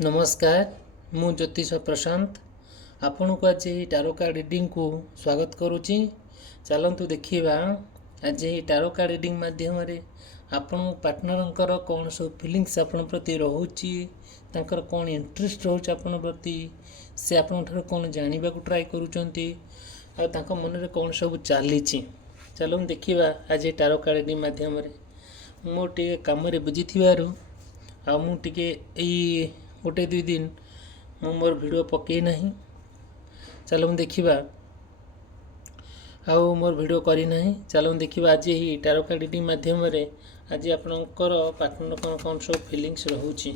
नमस्कार मु ज्योतिष प्रशांत आपण को आज टारो कार्ड रीडिंग को स्वागत करुच्ची। चलतु देखा आज टारो कार्ड रीडिंग माध्यम आपण पार्टनर कौन सब फिलिंग्स आपण प्रति रोची कौन इंटरेस्ट रोच आपण प्रति से आपण कौन जानवा ट्राए कर मन कौन सब चली। चलो देखा आज टारो कार्ड रीडिंग माध्यम मोटे कम बिजी मुझे गोटे दुई दिन मु मोर वीडियो पकई ना। चलो देखा आउ मोर वीडियो करना। चलो देखा आज ही टारो कार्ड रीडिंग माध्यम आज आपणकर पार्टनर कौन कौन सब फिलिंग्स रोची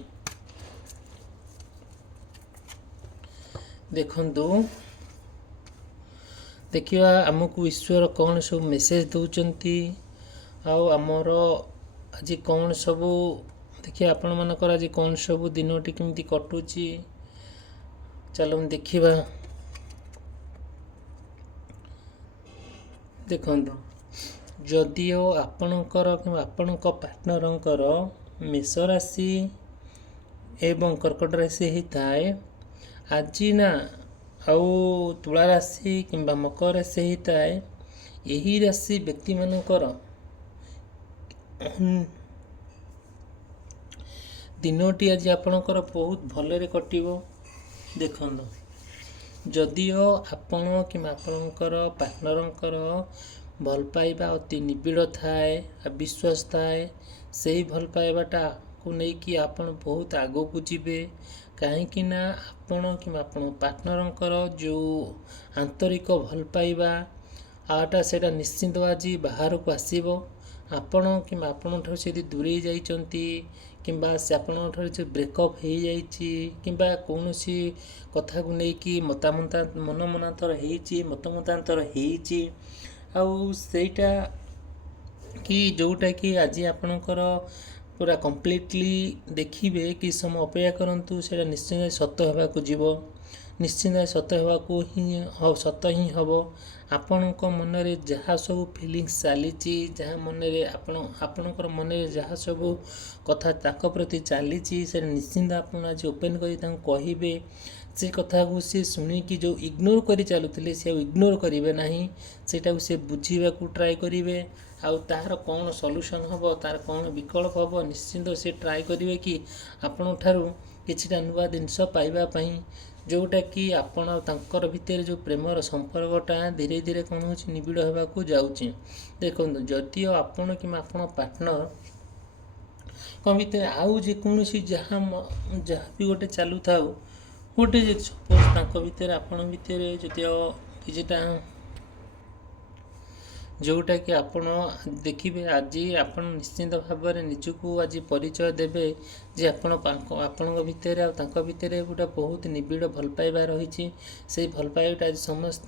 देखु। देखिए आमको ईश्वर कौन सब मेसेज दौरान आमर आज कौन सब देखिए आपण मानकर आज कौन सब दिनटी केमती कटुची। चलो देखा देखो जदिओ आपणकर आपण पार्टनर मेष राशि एवं कर्कट राशि होता है आज ना आउ तुला राशि कि मकर राशि होता है यही राशि व्यक्ति मानकर दिनटी आज आपणकर बहुत भलरे कटिबो। देखो जदिओ आपण कि आपणकर पार्टनरंकर भल पाइबा अति निबिड़ थाए विश्वास थाए से भल पाइबाटा को लेकिन आपण बहुत आगो को जीवे कहीं ना आपण कि आपण पार्टनरंकर जो आंतरिक भल पाइबा आटा सेटा निश्चिंत आज बाहर को आसीबो। आपण कि आपण ठार से दूरे जाइचंती किंबा से आपण ठार जो ब्रेकअप हो जाइछि किंबा कौनसी कथा को लेकिन मन मनांतर होइछि मत मतांतर होइछि आउ सेटा कि जोटा कि आज आपणकर पूरा कंप्लीटली देखिए कि समय अपेक्षा करंतु सेटा निश्चित सत्य होबाकू जीव निश्चित सत्य होबाकू ही सत ही हम आपण मन में जहाँ सब फिलिंग्स चली जहाँ मन आपणकर मन में जहाँ सब कथा ताक प्रति चली से निश्चिंत आप आज ओपन कर कहे से कथा को सी शुणिकी जो इग्नोर कर चलुते से इग्नोर करेंगे ना सेटा से बुझा ट्राए करेंगे आउ तार कौन सॉल्यूशन हम तार कौन विकल्प हम निश्चिंत से ट्राए करेंगे कि आपण ठारू किछिटा नुआ जिनस पाइबापी जोटा कि आपण तांकर भितर जो प्रेमर संपर्कटा धीरे धीरे कौन हो निबिड़ होगा जाऊँगी। देखो जदिओ आपण कि आपण पार्टनर कौन भितर आउ जेकोसी जहाँ भी गोटे चलू था गोटे सपोज भितर आपण भितर जदिओ किछिटा जोटा कि आपण देखिए आज आप निश्चिंत भाव में निजको आज परिचय देवे जे आपण भितर भितर गोटे बहुत निबिड़ भल पाइबा रही से भल पाइबाटा आज समस्त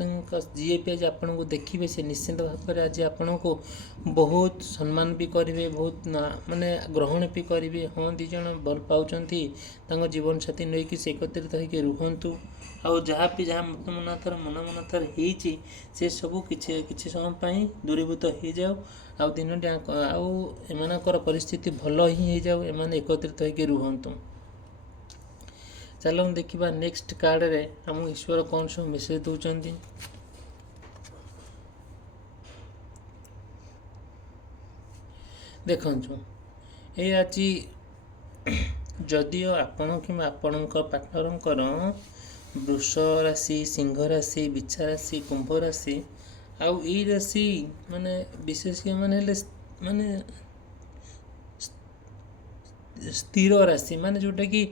जी भी आज आपन को देखिए से निश्चिंत भाव में आज आपण को बहुत सम्मान भी करेंगे बहुत माने ग्रहण भी करेंगे। हाँ दिज भल पाँच जीवन साथी नहीं कि से एकत्रित होकर रुहतु आउ जहाँ भी जहाँ मन मनाथर होती से सबू किसी समय दूरीभूत हो जाओ आउ दिन आउ एमानकर परिस्थिति भल ही हो जाओ एमाने एकत्रित होकर रुहतु। चलो देखा नेक्स्ट कार्ड रे आम ईश्वर कौन सब मेसेज दौरान देखु ये आज जदिओ आपण कि आपणकर पार्टनरंकर वृष राशि सिंह राशि बिच्छा राशि कुंभ राशि आउ ई राशि माने विशेष माने स्थिर राशि माने जोटा कि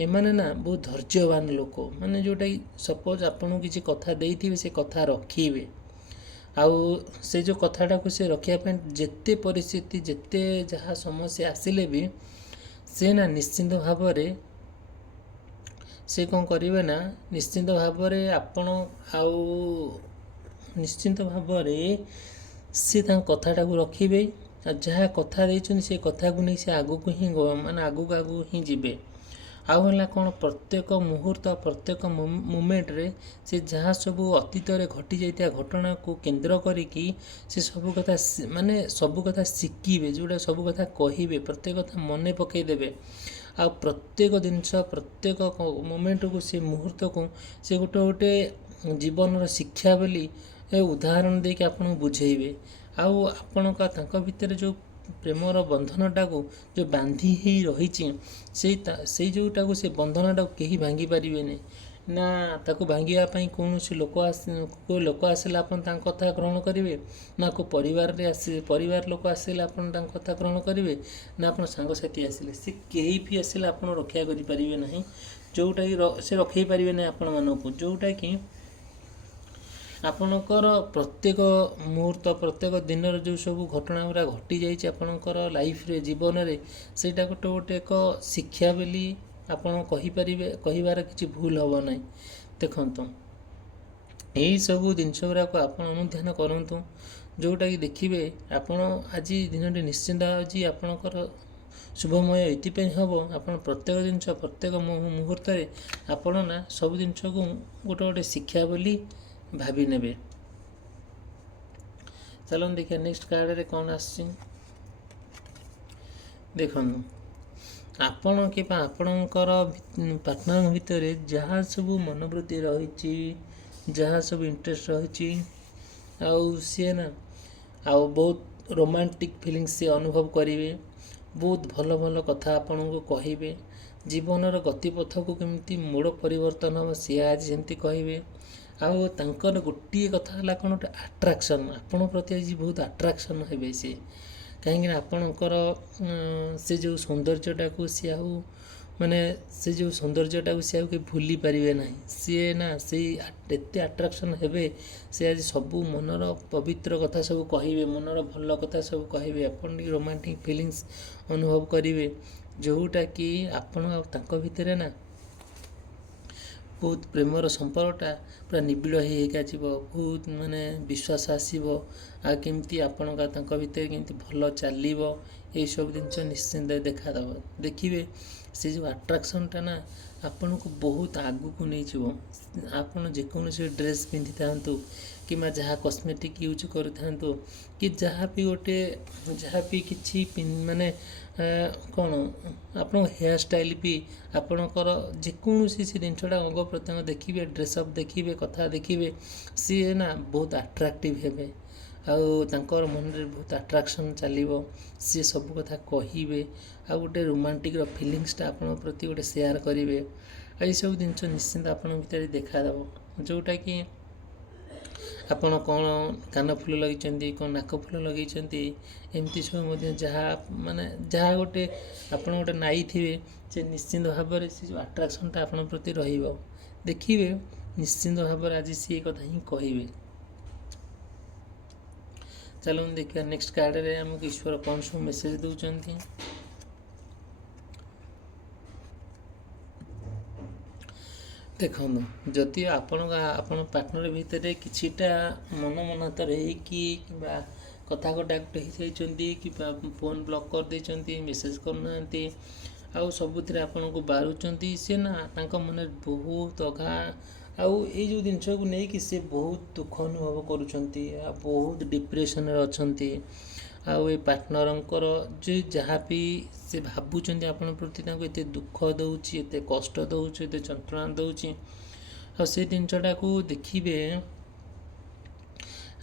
एमाने ना बहुत धैर्यवान लोक माने जोटा कि सपोज आपन किसी कथा देइथिबे से कथा रखिबे आउ से जो कथाटा को से रखिया जेते परिस्थिति जेते जहाँ समस्या आसिले भी से ना निश्चिंत भाव में से कौन करेंगे ना निश्चिंत भाव में आपण आउ निश्चिंत भाव में सी कथाटा को रखिए जहाँ कथा देते से कथा को नहीं से आगू को ही माने आगू ही जीवे आउ है कौन प्रत्येक मुहूर्त प्रत्येक मोमेंट रे से जहाँ सब अतीत घटी जाता घटना को केंद्र करिकी से सब कथा माने सब कथा शिखिबे जोड़ा सब कथा कहिबे प्रत्येक कथा मन पकईदेवे ଆଉ ପ୍ରତ୍ୟେକ ଜିନିଷ ପ୍ରତ୍ୟେକ ମୋମେଣ୍ଟକୁ ସେ ମୁହୂର୍ତ୍ତକୁ ସେ ଗୋଟେ ଜୀବନର ଶିକ୍ଷା ବୋଲି ଉଦାହରଣ ଦେଇକି ଆପଣଙ୍କୁ ବୁଝେଇବେ। ଆଉ ଆପଣଙ୍କ ତାଙ୍କ ଭିତରେ ଯେଉଁ ପ୍ରେମର ବନ୍ଧନଟାକୁ ଯେଉଁ ବାନ୍ଧି ହେଇ ରହିଛି ସେଇ ଯେଉଁଟାକୁ ସେ ବନ୍ଧନଟାକୁ କେହି ଭାଙ୍ଗି ପାରିବେନି। ନା ତାକୁ ଭାଙ୍ଗିବା ପାଇଁ କୌଣସି ଲୋକ ଆସିଲେ ଆପଣ ତାଙ୍କ କଥା ଗ୍ରହଣ କରିବେ, ନା କେଉଁ ପରିବାର ଲୋକ ଆସିଲେ ଆପଣ ତାଙ୍କ କଥା ଗ୍ରହଣ କରିବେ, ନା ଆପଣ ସାଙ୍ଗସାଥି ଆସିଲେ ସେ କେହି ବି ଆସିଲେ ଆପଣ ରକ୍ଷା କରିପାରିବେ ନାହିଁ। ଯେଉଁଟାକି ସେ ରଖେଇ ପାରିବେ ନାହିଁ ଆପଣମାନଙ୍କୁ, ଯେଉଁଟାକି ଆପଣଙ୍କର ପ୍ରତ୍ୟେକ ମୁହୂର୍ତ୍ତ ପ୍ରତ୍ୟେକ ଦିନର ଯେଉଁ ସବୁ ଘଟଣା ଗୁଡ଼ା ଘଟିଯାଇଛି ଆପଣଙ୍କର ଲାଇଫ୍ରେ ଜୀବନରେ, ସେଇଟା ଗୋଟେ ଏକ ଶିକ୍ଷା ବୋଲି ଆପଣ କହିପାରିବେ, କହିବାର କିଛି ଭୁଲ ହେବ ନାହିଁ। ଦେଖନ୍ତୁ ଏହିସବୁ ଜିନିଷ ଗୁଡ଼ାକ ଆପଣ ଅନୁଧ୍ୟାନ କରନ୍ତୁ, ଯେଉଁଟାକି ଦେଖିବେ ଆପଣ ଆଜି ଦିନଟି ନିଶ୍ଚିନ୍ତ ଆଜି ଆପଣଙ୍କର ଶୁଭମୟ ଏଥିପାଇଁ ହେବ। ଆପଣ ପ୍ରତ୍ୟେକ ଜିନିଷ ପ୍ରତ୍ୟେକ ମୁହୂର୍ତ୍ତରେ ଆପଣ ନା ସବୁ ଜିନିଷକୁ ଗୋଟେ ଶିକ୍ଷା ବୋଲି ଭାବି ନେବେ। ଚାଲନ୍ତୁ ଦେଖିବା ନେକ୍ସଟ କାର୍ଡ଼ରେ କ'ଣ ଆସିଛି। ଦେଖନ୍ତୁ ଆପଣ କିମ୍ବା ଆପଣଙ୍କର ପାର୍ଟନରଙ୍କ ଭିତରେ ଯାହା ସବୁ ମନୋବୃତ୍ତି ରହିଛି, ଯାହା ସବୁ ଇଣ୍ଟରେଷ୍ଟ ରହିଛି, ଆଉ ସିଏ ନା ଆଉ ବହୁତ ରୋମାଣ୍ଟିକ୍ ଫିଲିଙ୍ଗସ୍ ସିଏ ଅନୁଭବ କରିବେ, ବହୁତ ଭଲ ଭଲ କଥା ଆପଣଙ୍କୁ କହିବେ, ଜୀବନର ଗତିପଥକୁ କେମିତି ମୋଡ଼ ପରିବର୍ତ୍ତନ ହେବ ସିଏ ଆଜି ସେମିତି କହିବେ। ଆଉ ତାଙ୍କର ଗୋଟିଏ କଥା ହେଲା କ'ଣ ଗୋଟେ ଆଟ୍ରାକ୍ସନ୍, ଆପଣଙ୍କ ପ୍ରତି ଆଜି ବହୁତ ଆଟ୍ରାକ୍ସନ୍ ହେବେ ସିଏ। କାହିଁକିନା ଆପଣଙ୍କର ସେ ଯେଉଁ ସୌନ୍ଦର୍ଯ୍ୟଟାକୁ ସିଏ ଆଉ ସେ ଯେଉଁ ସୌନ୍ଦର୍ଯ୍ୟଟାକୁ ସିଏ ଆଉ କେହି ଭୁଲି ପାରିବେ ନାହିଁ। ସିଏ ନା ସେଇ ଏତେ ଆଟ୍ରାକ୍ସନ୍ ହେବେ, ସେ ଆଜି ସବୁ ମନର ପବିତ୍ର କଥା ସବୁ କହିବେ, ମନର ଭଲ କଥା ସବୁ କହିବେ, ଆପଣ ଟିକେ ରୋମାଣ୍ଟିକ୍ ଫିଲିଙ୍ଗସ୍ ଅନୁଭବ କରିବେ, ଯେଉଁଟାକି ଆପଣ ଆଉ ତାଙ୍କ ଭିତରେ ନା ବହୁତ ପ୍ରେମର ସମ୍ପର୍କଟା ପୁରା ନିବିଡ଼ ହେଇକା ଯିବ, ବହୁତ ବିଶ୍ୱାସ ଆସିବ, ଆଉ କେମିତି ଆପଣଙ୍କ ତାଙ୍କ ଭିତରେ କେମିତି ଭଲ ଚାଲିବ, ଏଇସବୁ ଜିନିଷ ନିଶ୍ଚିନ୍ତ ଦେଖାଦେବ। ଦେଖିବେ ସେ ଯେଉଁ ଆଟ୍ରାକ୍ସନ୍ଟା ନା ଆପଣଙ୍କୁ ବହୁତ ଆଗକୁ ନେଇଯିବ। ଆପଣ ଯେକୌଣସି ଡ୍ରେସ୍ ପିନ୍ଧିଥାନ୍ତୁ କିମ୍ବା ଯାହା କସ୍ମେଟିକ୍ ୟୁଜ୍ କରିଥାନ୍ତୁ କି ଯାହା ବି କିଛି କ'ଣ ଆପଣଙ୍କ ହେୟାର ଷ୍ଟାଇଲ୍ ବି ଆପଣଙ୍କର ଯେକୌଣସି ସେ ଜିନିଷଟା ଅଙ୍ଗ ପ୍ରତ୍ୟଙ୍ଗ ଦେଖିବେ, ଡ୍ରେସଅପ୍ ଦେଖିବେ, କଥା ଦେଖିବେ, ସିଏ ନା ବହୁତ ଆଟ୍ରାକ୍ଟିଭ୍ ହେବେ। ଆଉ ତାଙ୍କର ମନରେ ବହୁତ ଆଟ୍ରାକ୍ସନ୍ ଚାଲିବ, ସିଏ ସବୁ କଥା କହିବେ, ଆଉ ଗୋଟେ ରୋମାଣ୍ଟିକ୍ର ଫିଲିଙ୍ଗସ୍ଟା ଆପଣଙ୍କ ପ୍ରତି ଗୋଟେ ସେୟାର କରିବେ। ଆଉ ଏଇସବୁ ଜିନିଷ ନିଶ୍ଚିନ୍ତ ଆପଣଙ୍କ ଭିତରେ ଦେଖାଦେବ, ଯେଉଁଟାକି ଆପଣ କ'ଣ କାନଫୁଲ ଲଗେଇଛନ୍ତି, କ'ଣ ନାକଫୁଲ ଲଗେଇଛନ୍ତି, ଏମିତି ସବୁ ମଧ୍ୟ ଯାହା ଗୋଟେ ଆପଣ ଗୋଟେ ନାଇଥିବେ, ସେ ନିଶ୍ଚିନ୍ତ ଭାବରେ ସେ ଯେଉଁ ଆଟ୍ରାକ୍ସନ୍ଟା ଆପଣଙ୍କ ପ୍ରତି ରହିବ। ଦେଖିବେ ନିଶ୍ଚିନ୍ତ ଭାବରେ ଆଜି ସେ କଥା ହିଁ କହିବେ। ଚାଲନ୍ତୁ ଦେଖିବା ନେକ୍ସଟ କାର୍ଡ଼ରେ ଆମକୁ ଈଶ୍ୱର କ'ଣ ସବୁ ମେସେଜ ଦେଉଛନ୍ତି। ଦେଖନ୍ତୁ ଯଦି ଆପଣ ପାର୍ଟନର ଭିତରେ କିଛିଟା ମନମନାନ୍ତର ହେଇକି କିମ୍ବା କଥା କଟାକଟି ହେଇଯାଇଛନ୍ତି, କିମ୍ବା ଫୋନ୍ ବ୍ଲକ୍ କରିଦେଇଛନ୍ତି, ମେସେଜ କରୁନାହାନ୍ତି, ଆଉ ସବୁଥିରେ ଆପଣଙ୍କୁ ବାରୁଛନ୍ତି, ସେ ନା ତାଙ୍କ ମନରେ ବହୁତ ଆଉ ଏଇ ଯେଉଁ ଜିନିଷକୁ ନେଇକି ସେ ବହୁତ ଦୁଃଖ ଅନୁଭବ କରୁଛନ୍ତି, ଆଉ ବହୁତ ଡିପ୍ରେସନରେ ଅଛନ୍ତି। ଆଉ ଏ ପାର୍ଟନରଙ୍କର ଯାହା ବି ସେ ଭାବୁଛନ୍ତି ଆପଣଙ୍କ ପ୍ରତି ତାଙ୍କୁ ଏତେ ଦୁଃଖ ଦେଉଛି, ଏତେ କଷ୍ଟ ଦେଉଛି, ଏତେ ଯନ୍ତ୍ରଣା ଦେଉଛି, ଆଉ ସେ ଜିନିଷଟାକୁ ଦେଖିବେ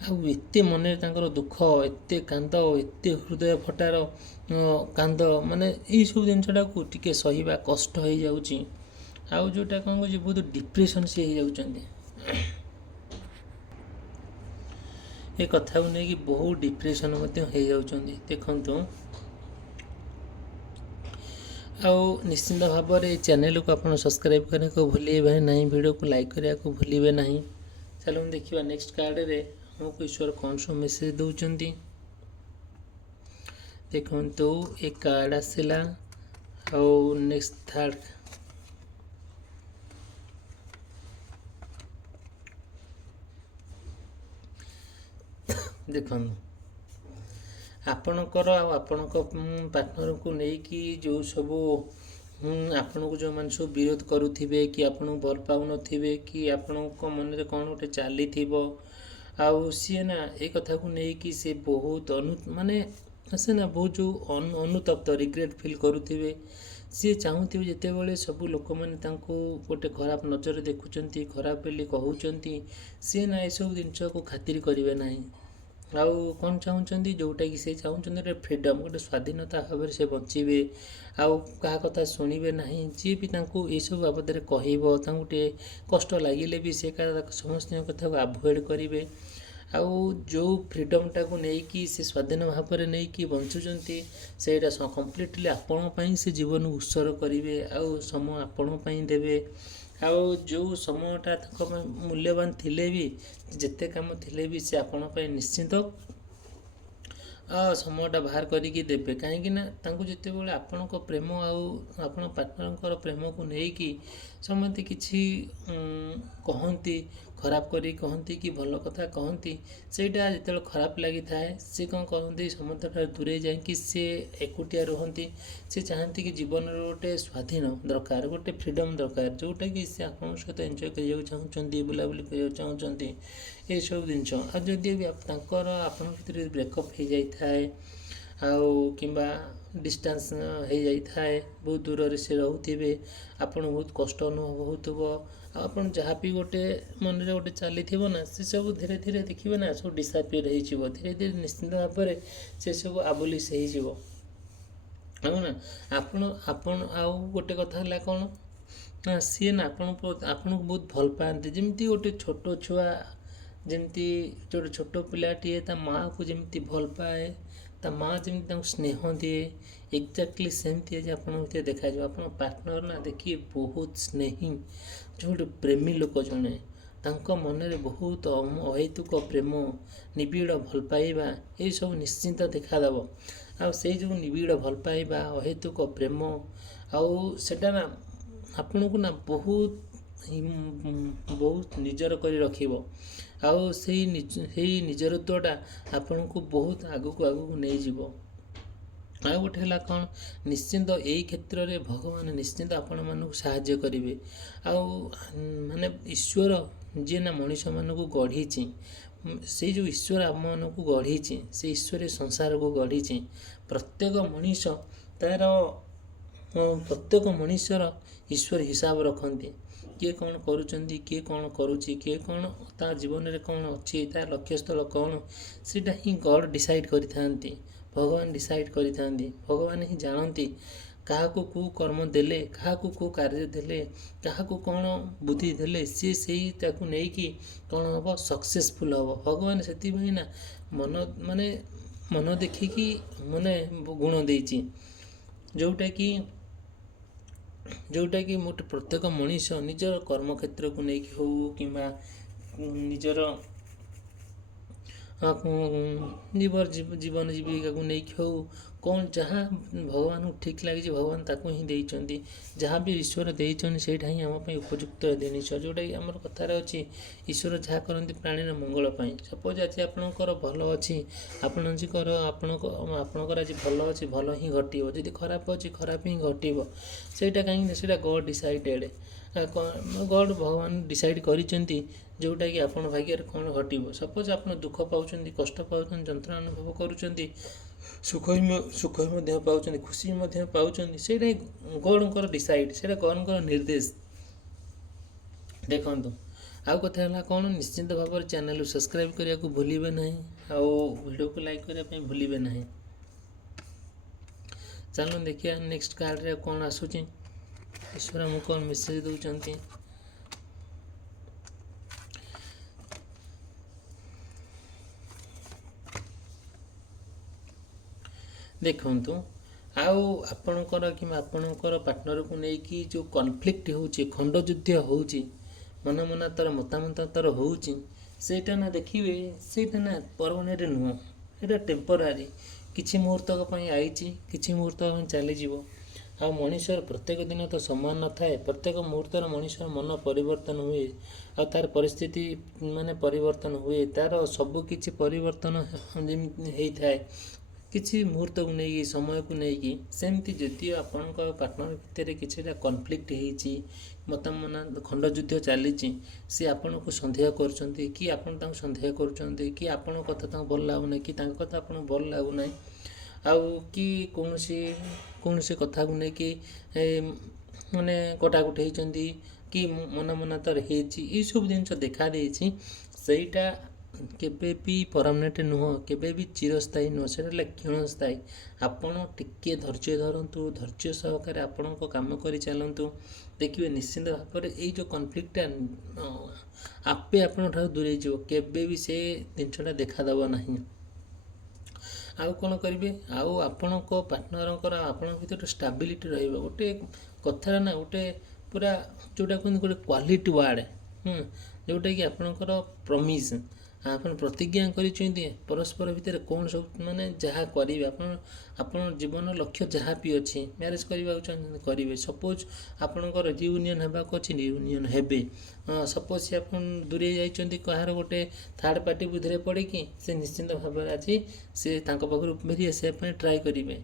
ଆଉ ଏତେ ମନରେ ତାଙ୍କର ଦୁଃଖ, ଏତେ କାନ୍ଦ, ଏତେ ହୃଦୟ ଫଟାର କାନ୍ଦ, ଏଇସବୁ ଜିନିଷଟାକୁ ଟିକେ ସହିବା କଷ୍ଟ ହେଇଯାଉଛି। ଆଉ ଯେଉଁଟା କ'ଣ କହୁଛି ବହୁତ ଡିପ୍ରେସନ୍ ସେ ହେଇଯାଉଛନ୍ତି, ଏ କଥାକୁ ନେଇକି ବହୁତ ଡିପ୍ରେସନ୍ ମଧ୍ୟ ହେଇଯାଉଛନ୍ତି। ଦେଖନ୍ତୁ ଆଉ ନିଶ୍ଚିନ୍ତ ଭାବରେ ଏ ଚ୍ୟାନେଲକୁ ଆପଣ ସବସ୍କ୍ରାଇବ୍ କରିବାକୁ ଭୁଲିବେ ନାହିଁ, ଭିଡ଼ିଓକୁ ଲାଇକ୍ କରିବାକୁ ଭୁଲିବେ ନାହିଁ। ଚାଲନ୍ତୁ ଦେଖିବା ନେକ୍ସଟ କାର୍ଡ଼ରେ ଆମକୁ ଈଶ୍ୱର କ'ଣ ସବୁ ମେସେଜ ଦେଉଛନ୍ତି। ଦେଖନ୍ତୁ ଏ କାର୍ଡ଼ ଆସିଲା, ଆଉ ନେକ୍ସଟ ଥାର୍ଡ଼ ଦେଖନ୍ତୁ ଆପଣଙ୍କର ଆଉ ଆପଣଙ୍କ ପାର୍ଟନରକୁ ନେଇକି ଯେଉଁ ସବୁ ଆପଣଙ୍କୁ ଯେଉଁମାନେ ସବୁ ବିରୋଧ କରୁଥିବେ, କି ଆପଣଙ୍କୁ ଭଲ ପାଉନଥିବେ, କି ଆପଣଙ୍କ ମନରେ କ'ଣ ଗୋଟେ ଚାଲିଥିବ, ଆଉ ସିଏ ନା ଏ କଥାକୁ ନେଇକି ସେ ବହୁତ ବହୁତ ଯେଉଁ ଅନୁତପ୍ତ ରିଗ୍ରେଟ୍ ଫିଲ୍ କରୁଥିବେ, ସିଏ ଚାହୁଁଥିବେ ଯେତେବେଳେ ସବୁ ଲୋକମାନେ ତାଙ୍କୁ ଗୋଟେ ଖରାପ ନଜରରେ ଦେଖୁଛନ୍ତି, ଖରାପ ବୋଲି କହୁଛନ୍ତି, ସିଏ ନା ଏସବୁ ଜିନିଷକୁ ଖାତିର କରିବେ ନାହିଁ। ଆଉ କ'ଣ ଚାହୁଁଛନ୍ତି, ଯେଉଁଟାକି ସେ ଚାହୁଁଛନ୍ତି ଗୋଟେ ଫ୍ରିଡ଼ମ୍, ଗୋଟେ ସ୍ୱାଧୀନତା ଭାବରେ ସେ ବଞ୍ଚିବେ, ଆଉ କାହା କଥା ଶୁଣିବେ ନାହିଁ। ଯିଏ ବି ତାଙ୍କୁ ଏସବୁ ବାବଦରେ କହିବ, ତାଙ୍କୁ ଟିକେ କଷ୍ଟ ଲାଗିଲେ ବି ସେ ସମସ୍ତଙ୍କ କଥାକୁ ଆଭଏଡ଼୍ କରିବେ। ଆଉ ଯେଉଁ ଫ୍ରିଡ଼ମ୍ଟାକୁ ନେଇକି ସେ ସ୍ୱାଧୀନ ଭାବରେ ନେଇକି ବଞ୍ଚୁଛନ୍ତି, ସେଇଟା କମ୍ପ୍ଲିଟଲି ଆପଣଙ୍କ ପାଇଁ ସେ ଜୀବନକୁ ଉତ୍ସର୍ଗ କରିବେ, ଆଉ ସମୟ ଆପଣଙ୍କ ପାଇଁ ଦେବେ। ଆଉ ଯେଉଁ ସମୟଟା ତାଙ୍କ ପାଇଁ ମୂଲ୍ୟବାନ ଥିଲେ ବି, ଯେତେ କାମ ଥିଲେ ବି ସେ ଆପଣଙ୍କ ପାଇଁ ନିଶ୍ଚିନ୍ତ ସମୟଟା ବାହାର କରିକି ଦେବେ। କାହିଁକିନା ତାଙ୍କୁ ଯେତେବେଳେ ଆପଣଙ୍କ ପ୍ରେମ ଆଉ ଆପଣ ପାର୍ଟନରଙ୍କର ପ୍ରେମକୁ ନେଇକି ସମସ୍ତେ କିଛି କହନ୍ତି, ଖରାପ କରି କହନ୍ତି କି ଭଲ କଥା କହନ୍ତି, ସେଇଟା ଯେତେବେଳେ ଖରାପ ଲାଗିଥାଏ ସେ କ'ଣ କରନ୍ତି, ସମସ୍ତଙ୍କଠାରୁ ଦୂରେଇ ଯାଇକି ସେ ଏକୁଟିଆ ରୁହନ୍ତି। ସେ ଚାହାନ୍ତି କି ଜୀବନର ଗୋଟେ ସ୍ୱାଧୀନ ଦରକାର, ଗୋଟେ ଫ୍ରିଡ଼ମ୍ ଦରକାର, ଯେଉଁଟାକି ସେ ଆପଣଙ୍କ ସହିତ ଏନ୍ଜୟ କରିବାକୁ ଚାହୁଁଛନ୍ତି, ବୁଲାବୁଲି କରିବାକୁ ଚାହୁଁଛନ୍ତି, ଏସବୁ ଜିନିଷ। ଆଉ ଯଦି ବି ତାଙ୍କର ଆପଣଙ୍କ ଭିତରେ ବ୍ରେକଅପ୍ ହେଇଯାଇଥାଏ, ଆଉ କିମ୍ବା ଡିଷ୍ଟାନ୍ସ ହେଇଯାଇଥାଏ, ବହୁତ ଦୂରରେ ସେ ରହୁଥିବେ, ଆପଣ ବହୁତ କଷ୍ଟ ଅନୁଭବ ହେଉଥିବ, ଆଉ ଆପଣ ଯାହା ବି ଗୋଟେ ମନରେ ଗୋଟେ ଚାଲିଥିବ ନା, ସେସବୁ ଧୀରେ ଧୀରେ ଦେଖିବେ ନା ସବୁ ଡିସାପିୟର ହେଇଯିବ। ଧୀରେ ଧୀରେ ନିଶ୍ଚିନ୍ତ ଭାବରେ ସେସବୁ ଆବୋଲିସ୍ ହେଇଯିବ। ହଁ ନା, ଆପଣ ଆଉ ଗୋଟେ କଥା ହେଲା କ'ଣ ନା, ସିଏ ନା ଆପଣଙ୍କୁ ବହୁତ ଭଲ ପାଆନ୍ତି। ଯେମିତି ଗୋଟେ ଛୋଟ ଛୁଆ, ଯେମିତି ଗୋଟେ ଛୋଟ ପିଲାଟିଏ ତା ମାଆକୁ ଯେମିତି ଭଲ ପାଏ, ତା ମାଆ ଯେମିତି ତାଙ୍କୁ ସ୍ନେହ ଦିଏ, ଏକ୍ଜାକ୍ଟଲି ସେମିତି ଆଜି ଆପଣଙ୍କ ଭିତରେ ଦେଖାଯିବ। ଆପଣଙ୍କ ପାର୍ଟନର ନା ଦେଖିବେ ବହୁତ ସ୍ନେହୀ, ଗୋଟେ ପ୍ରେମୀ ଲୋକ ଜଣେ, ତାଙ୍କ ମନରେ ବହୁତ ଅହୈତୁକ ପ୍ରେମ, ନିବିଡ଼ ଭଲ ପାଇବା, ଏସବୁ ନିଶ୍ଚିନ୍ତ ଦେଖାଦେବ। ଆଉ ସେଇ ଯେଉଁ ନିବିଡ଼ ଭଲ ପାଇବା, ଅହୈତୁକ ପ୍ରେମ, ଆଉ ସେଟା ନା ଆପଣଙ୍କୁ ନା ବହୁତ ନିଜର କରି ରଖିବ। ଆଉ ସେଇ ନିଜରତ୍ୱଟା ଆପଣଙ୍କୁ ବହୁତ ଆଗକୁ ନେଇଯିବ। ଆଉ ଗୋଟେ ହେଲା କ'ଣ, ନିଶ୍ଚିନ୍ତ ଏଇ କ୍ଷେତ୍ରରେ ଭଗବାନ ନିଶ୍ଚିନ୍ତ ଆପଣମାନଙ୍କୁ ସାହାଯ୍ୟ କରିବେ। ଆଉ ମାନେ ଈଶ୍ୱର ଯିଏ ନା ମଣିଷମାନଙ୍କୁ ଗଢ଼ିଛି, ସେଇ ଯେଉଁ ଈଶ୍ୱର ଆମମାନଙ୍କୁ ଗଢ଼ିଛି, ସେ ଈଶ୍ୱର ସଂସାରକୁ ଗଢ଼ିଛି। ପ୍ରତ୍ୟେକ ମଣିଷର ଈଶ୍ୱର ହିସାବ ରଖନ୍ତି। କିଏ କ'ଣ କରୁଛନ୍ତି, କିଏ କ'ଣ କରୁଛି, କିଏ କ'ଣ ତା ଜୀବନରେ କ'ଣ ଅଛି, ତା ଲକ୍ଷ୍ୟସ୍ଥଳ କ'ଣ, ସେଇଟା ହିଁ ଗଡ଼୍ ଡିସାଇଡ଼୍ କରିଥାନ୍ତି, ଭଗବାନ ଡିସାଇଡ଼୍ କରିଥାନ୍ତି। ଭଗବାନ ହିଁ ଜାଣନ୍ତି କାହାକୁ କେଉଁ କର୍ମ ଦେଲେ, କାହାକୁ କେଉଁ କାର୍ଯ୍ୟ ଦେଲେ, କାହାକୁ କ'ଣ ବୁଦ୍ଧି ଦେଲେ ସିଏ ସେଇଟାକୁ ନେଇକି କ'ଣ ହେବ, ସକ୍ସେସଫୁଲ୍ ହେବ। ଭଗବାନ ସେଥିପାଇଁ ନା ମନ ଦେଖିକି ଗୁଣ ଦେଇଛି, ଯେଉଁଟାକି ଗୋଟେ ପ୍ରତ୍ୟେକ ମଣିଷ ନିଜର କର୍ମକ୍ଷେତ୍ରକୁ ନେଇକି ହେଉ, କିମ୍ବା ନିଜର ଜୀବନ ଜୀବିକାକୁ ନେଇକି ହେଉ, କ'ଣ ଯାହା ଭଗବାନଙ୍କୁ ଠିକ୍ ଲାଗିଛି, ଭଗବାନ ତାକୁ ହିଁ ଦେଇଛନ୍ତି। ଯାହା ବି ଈଶ୍ୱର ଦେଇଛନ୍ତି ସେଇଟା ହିଁ ଆମ ପାଇଁ ଉପଯୁକ୍ତ ଜିନିଷ। ଯେଉଁଟାକି ଆମର କଥାରେ ଅଛି, ଈଶ୍ୱର ଯାହା କରନ୍ତି ପ୍ରାଣୀର ମଙ୍ଗଳ ପାଇଁ। ସପୋଜ୍ ଆଜି ଆପଣଙ୍କର ଭଲ ଅଛି, ଆପଣଙ୍କର ଆଜି ଭଲ ଅଛି, ଭଲ ହିଁ ଘଟିବ। ଯଦି ଖରାପ ଅଛି, ଖରାପ ହିଁ ଘଟିବ। ସେଇଟା କାହିଁକି, ସେଇଟା ଗଡ଼୍ ଡିସାଇଡ଼େଡ଼, ଗଡ଼୍ ଭଗବାନ ଡିସାଇଡ଼୍ କରିଛନ୍ତି, ଯେଉଁଟାକି ଆପଣ ଭାଗ୍ୟରେ କ'ଣ ଘଟିବ। ସପୋଜ୍ ଆପଣ ଦୁଃଖ ପାଉଛନ୍ତି, କଷ୍ଟ ପାଉଛନ୍ତି, ଯନ୍ତ୍ରଣା ଅନୁଭବ କରୁଛନ୍ତି, ସୁଖ ମଧ୍ୟ ପାଉଛନ୍ତି, ଖୁସି ମଧ୍ୟ ପାଉଛନ୍ତି, ସେଇଟା ଗଡ଼୍ଙ୍କର ଡିସାଇଡ଼୍, ସେଇଟା ଗଡ଼୍ଙ୍କର ନିର୍ଦ୍ଦେଶ। ଦେଖନ୍ତୁ, ଆଉ କଥା ହେଲା କ'ଣ, ନିଶ୍ଚିନ୍ତ ଭାବରେ ଚ୍ୟାନେଲକୁ ସବସ୍କ୍ରାଇବ୍ କରିବାକୁ ଭୁଲିବେ ନାହିଁ, ଆଉ ଭିଡ଼ିଓକୁ ଲାଇକ୍ କରିବା ପାଇଁ ଭୁଲିବେ ନାହିଁ। ଚାଲନ୍ତୁ ଦେଖିବା ନେକ୍ସଟ କାର୍ଡ଼ରେ କ'ଣ ଆସୁଛି, ଈଶ୍ୱର ଆମକୁ କ'ଣ ମେସେଜ ଦେଉଛନ୍ତି। ଦେଖନ୍ତୁ, ଆଉ ଆପଣଙ୍କର କିମ୍ବା ଆପଣଙ୍କର ପାର୍ଟନରକୁ ନେଇକି ଯେଉଁ କନଫ୍ଲିକ୍ଟ ହେଉଛି, ଖଣ୍ଡଯୁଦ୍ଧ ହେଉଛି, ମତାନ୍ତର ହେଉଛି, ସେଇଟା ନା ଦେଖିବେ, ସେଇଟା ନା ପରମାନେଣ୍ଟ ନୁହଁ, ସେଇଟା ଟେମ୍ପୋରାରୀ, କିଛି ମୁହୂର୍ତ୍ତ ପାଇଁ ଆଇଛି, କିଛି ମୁହୂର୍ତ୍ତ ପାଇଁ ଚାଲିଯିବ। ଆଉ ମଣିଷର ପ୍ରତ୍ୟେକ ଦିନ ତ ସମାନ ନଥାଏ, ପ୍ରତ୍ୟେକ ମୁହୂର୍ତ୍ତର ମଣିଷର ମନ ପରିବର୍ତ୍ତନ ହୁଏ, ଆଉ ତାର ପରିସ୍ଥିତି ପରିବର୍ତ୍ତନ ହୁଏ, ତାର ସବୁ କିଛି ପରିବର୍ତ୍ତନ ଯେମିତି ହେଇଥାଏ କିଛି ମୁହୂର୍ତ୍ତକୁ ନେଇକି, ସମୟକୁ ନେଇକି। ସେମିତି ଯଦିଓ ଆପଣଙ୍କ ପାର୍ଟନର ଭିତରେ କିଛିଟା କନଫ୍ଲିକ୍ଟ ହେଇଛି, ଖଣ୍ଡଯୁଦ୍ଧ ଚାଲିଛି, ସେ ଆପଣଙ୍କୁ ସନ୍ଦେହ କରୁଛନ୍ତି, କି ଆପଣ ତାଙ୍କୁ ସନ୍ଦେହ କରୁଛନ୍ତି, କି ଆପଣଙ୍କ କଥା ତାଙ୍କୁ ଭଲ ଲାଗୁନାହିଁ, କି ତାଙ୍କ କଥା ଆପଣଙ୍କୁ ଭଲ ଲାଗୁନାହିଁ, ଆଉ କି କୌଣସି କଥାକୁ ନେଇକି ମାନେ କଟାକଟି ହେଇଛନ୍ତି କି ମନା ତର ହେଇଛି, ଏଇସବୁ ଜିନିଷ ଦେଖା ଦେଇଛି, ସେଇଟା କେବେ ବି ପରମାନେଣ୍ଟ ନୁହଁ, କେବେ ବି ଚିରସ୍ଥାୟୀ ନୁହଁ, ସେଇଟା ହେଲେ କ୍ଷଣସ୍ଥାୟୀ। ଆପଣ ଟିକିଏ ଧୈର୍ଯ୍ୟ ଧରନ୍ତୁ, ଧୈର୍ଯ୍ୟ ସହକାରେ ଆପଣଙ୍କ କାମ କରି ଚାଲନ୍ତୁ, ଦେଖିବେ ନିଶ୍ଚିନ୍ତ ଭାବରେ ଏଇ ଯେଉଁ କନଫ୍ଲିକ୍ଟଟା ଆପେ ଆପଣଙ୍କ ଠାରୁ ଦୂରେଇ ଯିବ, କେବେ ବି ସେ ଜିନିଷଟା ଦେଖାଦେବ ନାହିଁ। ଆଉ କ'ଣ କରିବେ, ଆଉ ଆପଣଙ୍କ ପାର୍ଟନରଙ୍କର ଆପଣଙ୍କ ଭିତରେ ଗୋଟେ ଷ୍ଟାବିଲିଟି ରହିବ। ଗୋଟେ କଥାରେ ନା ଗୋଟେ ପୁରା ଯେଉଁଟା କୁହନ୍ତି ଗୋଟେ କ୍ୱାଲିଟି ୱାର୍ଡ଼, ଯେଉଁଟାକି ଆପଣଙ୍କର ପ୍ରମିସ୍, ଆପଣ ପ୍ରତିଜ୍ଞା କରିଛନ୍ତି ପରସ୍ପର ଭିତରେ କ'ଣ ସବୁ ମାନେ ଯାହା କରିବେ, ଆପଣ ଜୀବନର ଲକ୍ଷ୍ୟ ଯାହା ବି ଅଛି, ମ୍ୟାରେଜ୍ କରିବାକୁ ଚାହୁଁଛନ୍ତି କରିବେ, ସପୋଜ୍ ଆପଣଙ୍କର ରିୟୁନିୟନ୍ ହେବାକୁ ଅଛି ରିୟୁନିୟନ୍ ହେବେ, ସପୋଜ୍ ସେ ଆପଣ ଦୂରେଇ ଯାଇଛନ୍ତି କାହାର ଗୋଟେ ଥାର୍ଡ଼ ପାର୍ଟି ବୁଦ୍ଧିରେ ପଡ଼ିକି, ସେ ନିଶ୍ଚିନ୍ତ ଭାବରେ ଆଜି ସେ ତାଙ୍କ ପାଖରୁ ଫେରି ଆସିବା ପାଇଁ ଟ୍ରାଏ କରିବେ।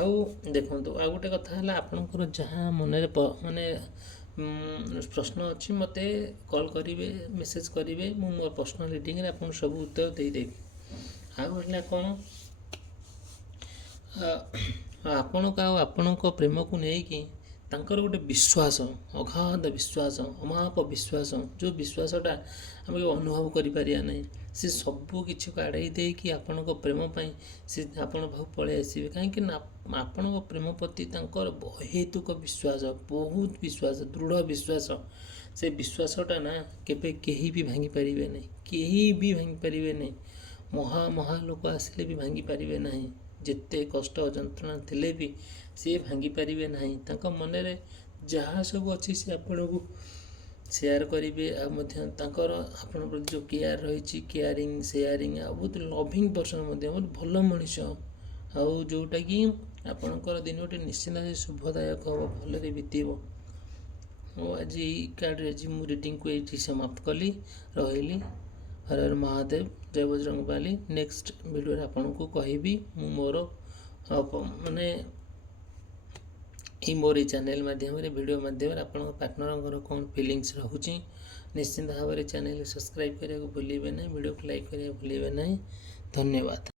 ଆଉ ଦେଖନ୍ତୁ, ଆଉ ଗୋଟେ କଥା ହେଲା, ଆପଣଙ୍କର ଯାହା ମନରେ ମାନେ ପ୍ରଶ୍ନ ଅଛି ମୋତେ କଲ୍ କରିବେ, ମେସେଜ୍ କରିବେ, ମୁଁ ମୋ ପର୍ସନାଲ୍ ରିଡ଼ିଂରେ ଆପଣଙ୍କୁ ସବୁ ଉତ୍ତର ଦେଇଦେବି। ଆଉ ହେଲା କ'ଣ, ଆପଣଙ୍କ ପ୍ରେମକୁ ନେଇକି ତାଙ୍କର ଗୋଟେ ବିଶ୍ୱାସ, ଅଗାଧ ବିଶ୍ୱାସ, ଅମାପ ବିଶ୍ୱାସ, ଯେଉଁ ବିଶ୍ୱାସଟା ଆମେ ଅନୁଭବ କରିପାରିବା ନାହିଁ, ସେ ସବୁ କିଛିକୁ ଆଡ଼େଇ ଦେଇକି ଆପଣଙ୍କ ପ୍ରେମ ପାଇଁ ସେ ଆପଣ ପାଖକୁ ପଳେଇ ଆସିବେ। କାହିଁକି ନା ଆପଣଙ୍କ ପ୍ରେମ ପ୍ରତି ତାଙ୍କର ଅହେତୁକ ବିଶ୍ୱାସ, ବହୁତ ବିଶ୍ୱାସ, ଦୃଢ଼ ବିଶ୍ୱାସ। ସେ ବିଶ୍ୱାସଟା ନା କେବେ କେହି ବି ଭାଙ୍ଗି ପାରିବେ ନାହିଁ, କେହି ବି ଭାଙ୍ଗି ପାରିବେ ନାହିଁ। ମହା ଲୋକ ଆସିଲେ ବି ଭାଙ୍ଗି ପାରିବେ ନାହିଁ, ଯେତେ କଷ୍ଟ ଯନ୍ତ୍ରଣା ଥିଲେ ବି ସିଏ ଭାଙ୍ଗି ପାରିବେ ନାହିଁ। ତାଙ୍କ ମନରେ ଯାହା ସବୁ ଅଛି ସେ ଆପଣଙ୍କୁ ସେୟାର କରିବେ। ଆଉ ମଧ୍ୟ ତାଙ୍କର ଆପଣଙ୍କ ପ୍ରତି ଯେଉଁ କେୟାର ରହିଛି, କେୟାରିଂ ସେୟାରିଂ, ଆଉ ବହୁତ ଲଭିଂ ପର୍ସନ୍, ମଧ୍ୟ ବହୁତ ଭଲ ମଣିଷ, ଆଉ ଯେଉଁଟାକି ଆପଣଙ୍କର ଦିନଟି ନିଶ୍ଚିନ୍ତ ଶୁଭଦାୟକ ହେବ, ଭଲରେ ବିତିବ। ଓ ଆଜି ଏଇ କାର୍ଡ଼ରେ ଆଜି ମୁଁ ରିଡ଼ିଂକୁ ଏଇଠି ସମାପ୍ତ କଲି, ରହିଲି। ହର ହର ମହାଦେବ, ଜୟ ବଜରଙ୍ଗବାଲି। ନେକ୍ସଟ ଭିଡ଼ିଓରେ ଆପଣଙ୍କୁ କହିବି ମୁଁ ମୋର ମାନେ ମୋର ଏଇ ଚ୍ୟାନେଲ୍ ମାଧ୍ୟମରେ, ଭିଡ଼ିଓ ମାଧ୍ୟମରେ ଆପଣଙ୍କ ପାର୍ଟନରଙ୍କର କ'ଣ ଫିଲିଙ୍ଗସ୍ ରହୁଛି। ନିଶ୍ଚିନ୍ତ ଭାବରେ ଚ୍ୟାନେଲକୁ ସବସ୍କ୍ରାଇବ୍ କରିବାକୁ ଭୁଲିବେ ନାହିଁ, ଭିଡ଼ିଓକୁ ଲାଇକ୍ କରିବାକୁ ଭୁଲିବେ ନାହିଁ। ଧନ୍ୟବାଦ।